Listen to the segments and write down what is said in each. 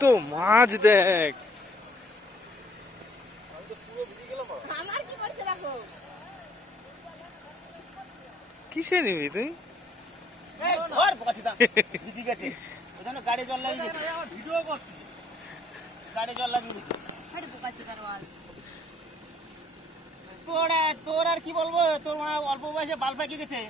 তো মাছ দেখ, কিসে নিবি তুই? গাড়ি জল লাগিয়ে তোর আর কি বলবো, তোর অল্প বয়সে বাল পাকি গেছে।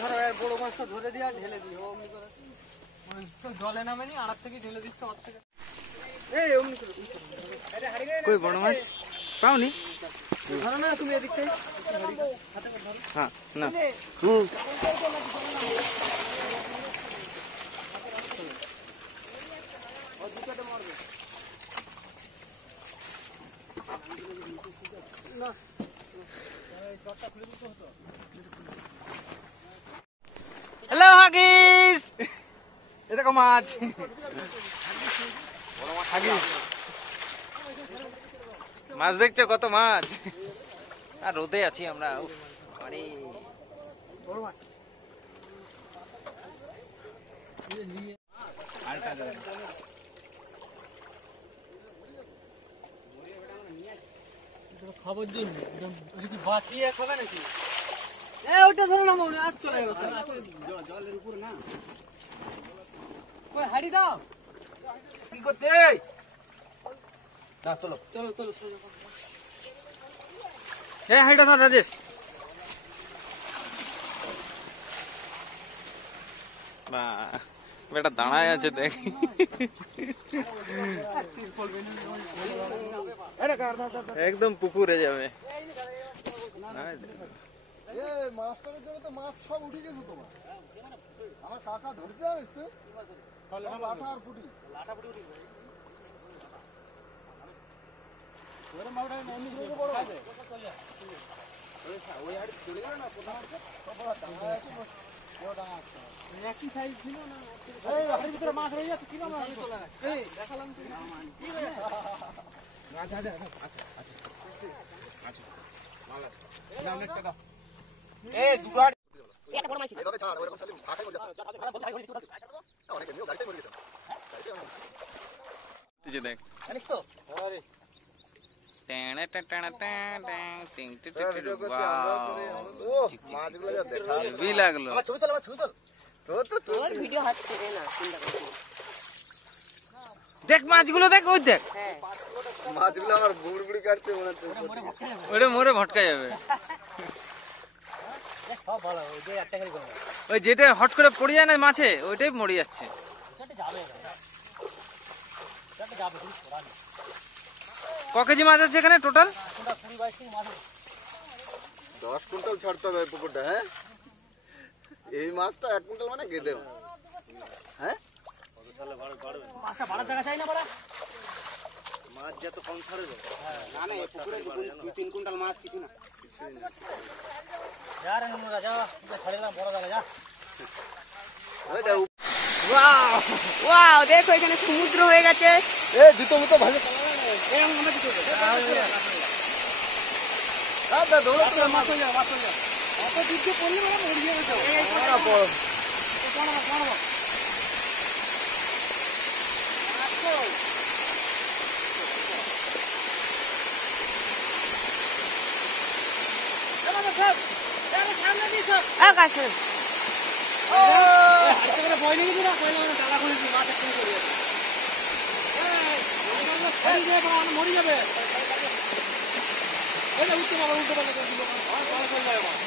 ধরো বড় মাছটা ধরে দিয়ে ঢেলে দিই, অমনি করে জলে নামেনি, আড়ার থেকে ঢেলে দিচ্ছে। ওর থেকে কই বড় মাছ পাওনি? ধরো না তুমি এদিক থেকে। হ্যাঁ না হ্যালো হাগিস, এ দেখো মাছ। মাছ দেখছো কত মাছ? আর রোদে আছি আমরা। আরে খবর দিন বাঁচিয়ে খাবে নাকি? ওটা ধরো না মনে আজ চলে যাবে জলের উপর না। ওই হাড়ি দাও, কি করতে? চলো চলো চলো চলো। এই হাড়িটা ধর রাজেশ। বেটা দাঁড়ায় আছে দেখ। একদম পুকুরে যাবে। মাছটার জন্য তো মাছ সব উঠে গেছে তোমার। আমার কাকা ধরতে জানিস তুই? লাঠা আর পুটি, লাঠা পুটি উঠে গেছে। ওরে মাউটা এমনি করে বড় আছে। ওই হাড়ি চলে গেল না কোথাও বড় ডাঙা আছে, বড় ডাঙা আছে। একই সাইজ ছিল না? এই হাড়ির ভিতরে মাছ রয়ে যাচ্ছে কি না? মাছ চলে না। এই দেখালাম তো কি রে? আচ্ছা আচ্ছা আচ্ছা আচ্ছা মাল আছে। দাও নেট দাও। এই দুটো একটা বড় মাছ ছিল। এটাকে ছাড়, ওরকম সালি ভাটাই মরে যাচ্ছে। অনেক এমনিও গাড়িতে মরে গেছে। তুই দেখ জানিস তো? আরে টেনে টেনে টেনে টিং টিং টিং। ও মাছগুলো যা দেখা হেভি লাগলো। আমার ছবি তোল, আমার ছবি তোল। তো তোর ভিডিও হাত করে না, চিন্তা করছিস। দেখ মাছগুলো দেখ, ওই দেখ মাছগুলো আমার বুড়বুড়ি কাটতে মনে হচ্ছে। ওরে মরে ভটকা যাবে। ওই যেটা হট করে পড়ে যায় না মাছে, ওইটাই মরে যাচ্ছে। ক কেজি মাছ আছে এখানে টোটাল? 10 কুইন্টাল ছাড়তে হবে পুকুরটা। হ্যাঁ এই মাছটা 1 কুইন্টাল মানে গেদে। হ্যাঁ মাছটা বাড়ার জায়গা চাই না বড়া, মাছ যত কম ছাড়বে। না না এই পুকুরে 2-3 কুইন্টাল মাছ কিছু না, কিছুই না। যা রে নুরা যা, ছাড়লাম বড় জায়গা যা। ওই দাও। ওয়াও ওয়াও, দেখো এখানে সমুদ্র হয়ে গেছে। এ জুতো মুতো ভালো চালা না, এই আমরা জুতো দাদা দৌড় করে মাছ হয়ে যা, মাছ হয়ে যা। অত দিকে পড়লে মানে মরে যাবে তো। এই কোনা পড় কোনা কোনা আকাশে ও হাতে করে বই নিয়ে দিনা, কইলা না টালা করে দি মাছ একটু করে দিছে। এই দে বাবা মরে যাবে। এই যে উঠতে বাবা উঠতে বাবা করে দিল, আর পালা চলে যাবে মাছ।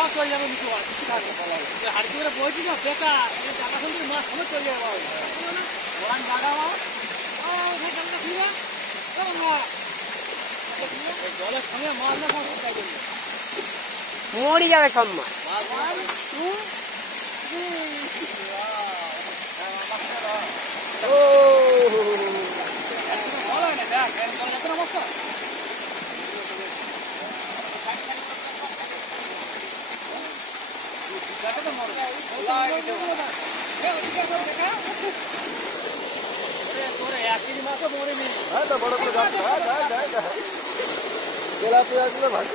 আর চলে যাবে নিচে আর কিছু থাকবে না। এই হাতে করে বই দিনা বেকা, এই টাকা শুনতে মাছ সমেত চলে যাবে বাবা। ওরান জায়গা বাবা। ও ওখানে টাকা ছিল। ও বাবা মরি যাবে সব মাছ। হ্যাঁ তো বড় করে যাচ্ছে তেলাপিয়া গুলো ভাগ্য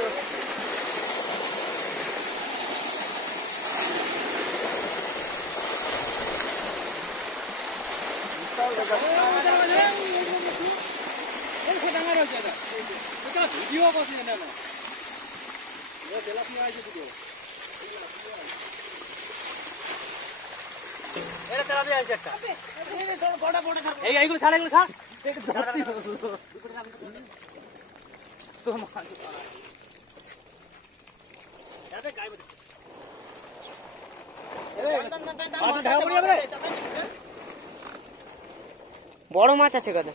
এইগুলো ছাড়, এগুলো ছাড়। বড় মাছ আছে কত?